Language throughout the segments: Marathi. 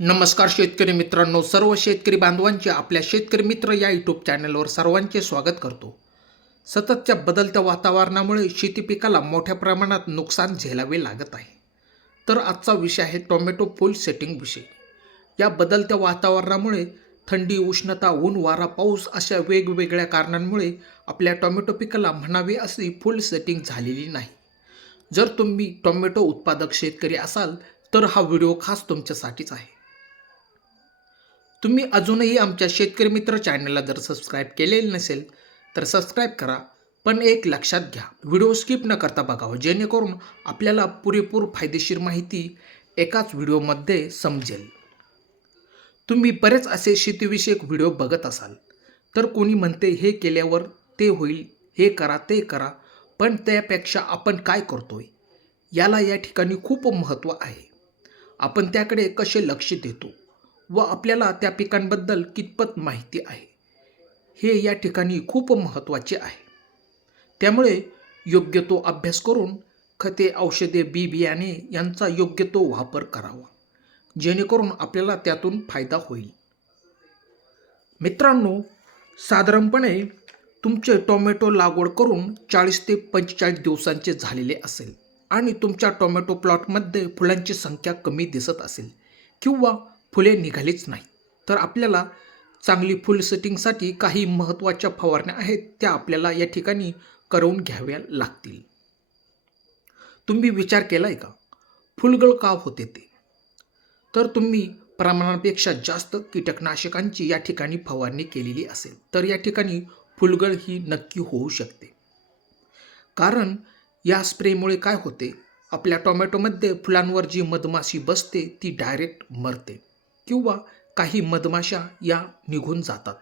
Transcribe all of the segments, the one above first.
नमस्कार शेतकरी मित्रांनो, सर्व शेतकरी बांधवांचे आपल्या शेतकरी मित्र या यूट्यूब चॅनलवर सर्वांचे स्वागत करतो. सततच्या बदलत्या वातावरणामुळे शेती पिकाला मोठ्या प्रमाणात नुकसान झेलावे लागत आहे. तर आजचा विषय आहे टोमॅटो फुल सेटिंग विषय. या बदलत्या वातावरणामुळे थंडी, उष्णता, ऊन, वारा, पाऊस अशा वेगवेगळ्या कारणांमुळे आपल्या टोमॅटो पिकाला म्हणावी अशी फुल सेटिंग झालेली नाही. जर तुम्ही टोमॅटो उत्पादक शेतकरी असाल तर हा व्हिडिओ खास तुमच्यासाठीच आहे. तुम्ही अजूनही आमच्या शेतकरी मित्र चॅनलला जर सबस्क्राईब केलेले नसेल तर सबस्क्राईब करा. पण एक लक्षात घ्या, व्हिडिओ स्किप न करता बघावा, जेणेकरून आपल्याला पुरेपूर फायदेशीर माहिती एकाच व्हिडिओमध्ये समजेल. तुम्ही बरेच असे शेतीविषयक व्हिडिओ बघत असाल, तर कोणी म्हणते हे केल्यावर ते होईल, हे करा ते करा, पण त्यापेक्षा आपण काय करतोय याला या ठिकाणी खूप महत्त्व आहे. आपण त्याकडे कसे लक्ष देतो व आपल्याला त्या पिकांबद्दल कितपत माहिती आहे, हे या ठिकाणी खूप महत्त्वाचे आहे. त्यामुळे योग्य तो अभ्यास करून खते, औषधे, बी बियाणे यांचा योग्य तो वापर करावा, जेणेकरून आपल्याला त्यातून फायदा होईल. मित्रांनो, साधारणपणे तुमचे टोमॅटो लागवड करून 40 ते 45 दिवसांचे झालेले असेल आणि तुमच्या टोमॅटो प्लॉटमध्ये फुलांची संख्या कमी दिसत असेल किंवा फुले निघालीच नाही, तर आपल्याला चांगली फुल सेटिंगसाठी काही महत्त्वाच्या फवारण्या आहेत, त्या आपल्याला या ठिकाणी करून घ्याव्या लागतील. तुम्ही विचार केलाय का फुलगळ का होते ते? तर तुम्ही प्रमाणापेक्षा जास्त कीटकनाशकांची या ठिकाणी फवारणी केलेली असेल तर या ठिकाणी फुलगळ ही नक्की होऊ शकते. कारण या स्प्रेमुळे काय होते, आपल्या टोमॅटोमध्ये फुलांवर जी मधमाशी बसते ती डायरेक्ट मरते किंवा काही मधमाशा या निघून जातात.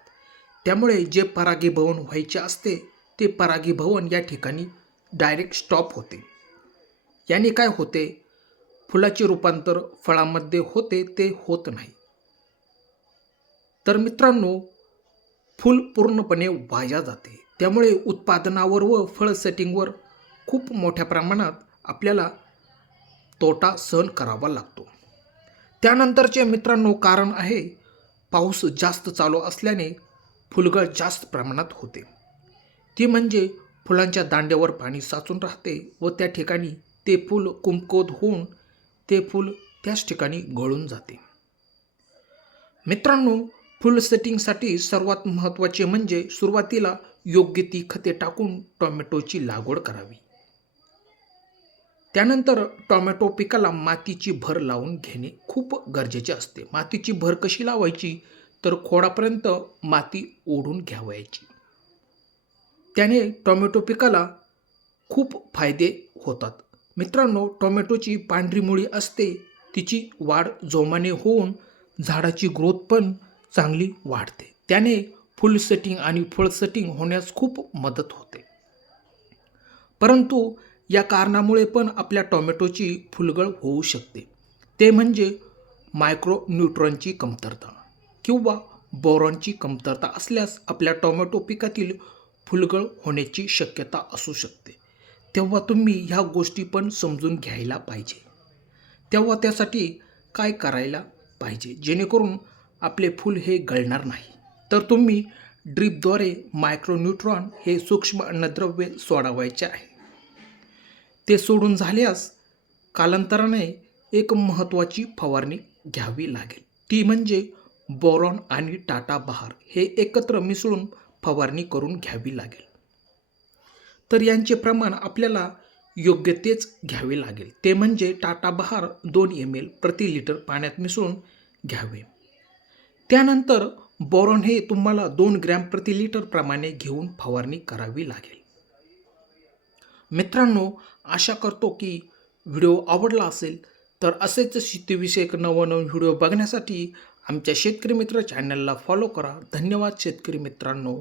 त्यामुळे जे परागीभवन व्हायचे असते ते परागीभवन या ठिकाणी डायरेक्ट स्टॉप होते. याने काय होते, फुलाचे रूपांतर फळामध्ये होते ते होत नाही. तर मित्रांनो, फूल पूर्णपणे वाया जाते. त्यामुळे उत्पादनावर व फळ सेटिंगवर खूप मोठ्या प्रमाणात आपल्याला तोटा सहन करावा लागतो. त्यानंतरचे मित्रांनो कारण आहे, पाऊस जास्त चालू असल्याने फुलगळ जास्त प्रमाणात होते. ती म्हणजे फुलांच्या दांड्यावर पाणी साचून राहते व त्या ठिकाणी ते फूल कमकुवत होऊन ते फूल त्याच ठिकाणी गळून जाते. मित्रांनो, फुल सेटिंगसाठी सर्वात महत्त्वाचे म्हणजे सुरुवातीला योग्य ती खते टाकून टोमॅटोची लागवड करावी. त्यानंतर टोमॅटो पिकाला मातीची भर लावून घेणे खूप गरजेचे असते. मातीची भर कशी लावायची, तर खोडापर्यंत माती ओढून घ्यावायची. त्याने टोमॅटो पिकाला खूप फायदे होतात. मित्रांनो, टोमॅटोची पांढरी मुळी असते, तिची वाढ जोमाने होऊन झाडाची ग्रोथ पण चांगली वाढते. त्याने फुल सेटिंग आणि फळ सेटिंग होण्यास खूप मदत होते. परंतु या कारणामुळे पण आपल्या टोमॅटोची फुलगळ होऊ शकते. ते म्हणजे मायक्रोन्यूट्रॉनची कमतरता किंवा बोरॉनची कमतरता असल्यास आपल्या टोमॅटो पिकातील फुलगळ होण्याची शक्यता असू शकते. तेव्हा तुम्ही ह्या गोष्टी पण समजून घ्यायला पाहिजे. तेव्हा त्यासाठी काय करायला पाहिजे, जेणेकरून आपले फूल हे गळणार नाही, तर तुम्ही ड्रीपद्वारे मायक्रोन्यूट्रॉन हे सूक्ष्म अन्नद्रव्य सोडावायचे आहे. ते सोडून झाल्यास कालांतराने एक महत्त्वाची फवारणी घ्यावी लागेल. ती म्हणजे बोरॉन आणि टाटा बहार हे एकत्र मिसळून फवारणी करून घ्यावी लागेल. तर यांचे प्रमाण आपल्याला योग्य तेच घ्यावे लागेल. ते म्हणजे टाटा बहार 2 ml प्रति लिटर पाण्यात मिसळून घ्यावे. त्यानंतर बोरॉन हे तुम्हाला 2 ग्रॅम प्रति लिटर प्रमाणे घेऊन फवारणी करावी लागेल. मित्रांनो, आशा करतो की व्हिडिओ आवडला असेल. तर असेच शेतीविषयक नवनवीन व्हिडिओ बघण्यासाठी आमच्या शेतकरी मित्र चॅनलला फॉलो करा. धन्यवाद शेतकरी मित्रांनो.